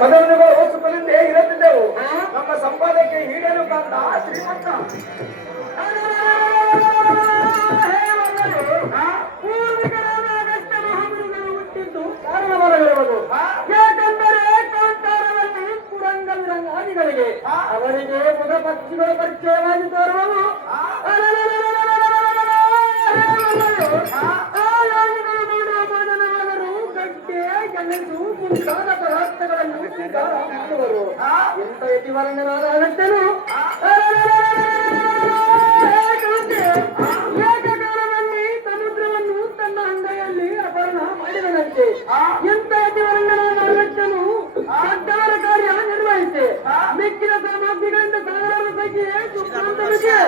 ಮದವನಿಗಳು ಸುಖದಿಂದೇ ಇರುತ್ತಿದ್ದೆವು. ನಮ್ಮ ಸಂಪಾದಕ್ಕೆ ಈಡೇನು ಕಾಂತ ಶ್ರೀಮಂತ ಹುಟ್ಟಿದ್ದು ಕಾರಣವಾಗಿರುವುದು. ಯಾಕಂದರೆ ಕಾಂತಾರದಲ್ಲಿ ಕುರಂಗ ವಿರಂಗಾದಿಗಳಿಗೆ ಅವರಿಗೆ ಮುಖ ಪಕ್ಷಿಗಳು ಪರಿಚಯವಾಗಿ ತೋರುವವು. ಗೆಣಸು ಮುಂತಾದ ಪದಾರ್ಥಗಳನ್ನು ಸ್ವೀಕಾರ ಮಾಡುವರು. ಎಂತ ಯತಿವರ್ಣನಾದ ಅಗತ್ಯನು ಏಕಕಾಲದಲ್ಲಿ ಸಮುದ್ರವನ್ನು ತನ್ನ ಅಂಗೈಯಲ್ಲಿ ಅಪಹರಣ ಮಾಡಿದನಂತೆ. ಎಂತ ಯತಿವರ್ಣನಾದ ಅಗತ್ಯನು ಸದ್ದಾರ ಕಾರ್ಯ ನಿರ್ವಹಿಸಿ ಮಿಕ್ಕಿದ ಸಾಮಗ್ರಿಗಳಿಂದ ಸಾವಿರಾರು ಸಂಖ್ಯೆಯೇ ಸುಖಾಂತವಿದೆ.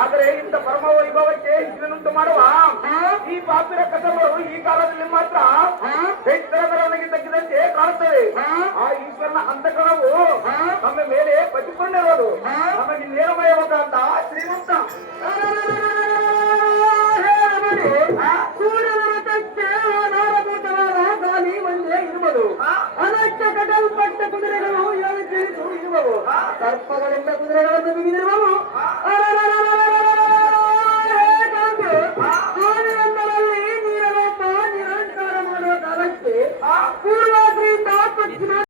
ಆದರೆ ಇಂಥ ಪರಮ ವೈಭವಕ್ಕೆ ಇದನ್ನುಂಟು ಮಾಡುವ ಈ ಪಾಪಿರ ಕಥೆಗಳು ಈ ಕಾಲದಲ್ಲಿ ಮಾತ್ರ ಬೆಟ್ಟದವನಿಗೆ ತಗ್ಗಿದಂತೆ ಕಾಣುತ್ತವೆ. ಆ ಈಶ್ವರನ ಅಂತಃಕರಣವು ನಮ್ಮ ಮೇಲೆ ಬಚ್ಚಿಕೊಂಡಿರೋದು ನಮಗೆ ನೇರಮಯವಾದ ಶ್ರೀಮಂತ ಗಾಲಿ ಒಂದೇ ಇರುವುದು. ಅನಕ್ಕ ಕಟಲ್ಪಟ್ಟ ಕುದುರೆಗಳು ಏಳು ತಿಳಿದು ಇರುವವು. ಸರ್ಪಗಳಿಂದ ಕುದುರೆಗಳನ್ನು ಬಿಗಿದಿರುವವು.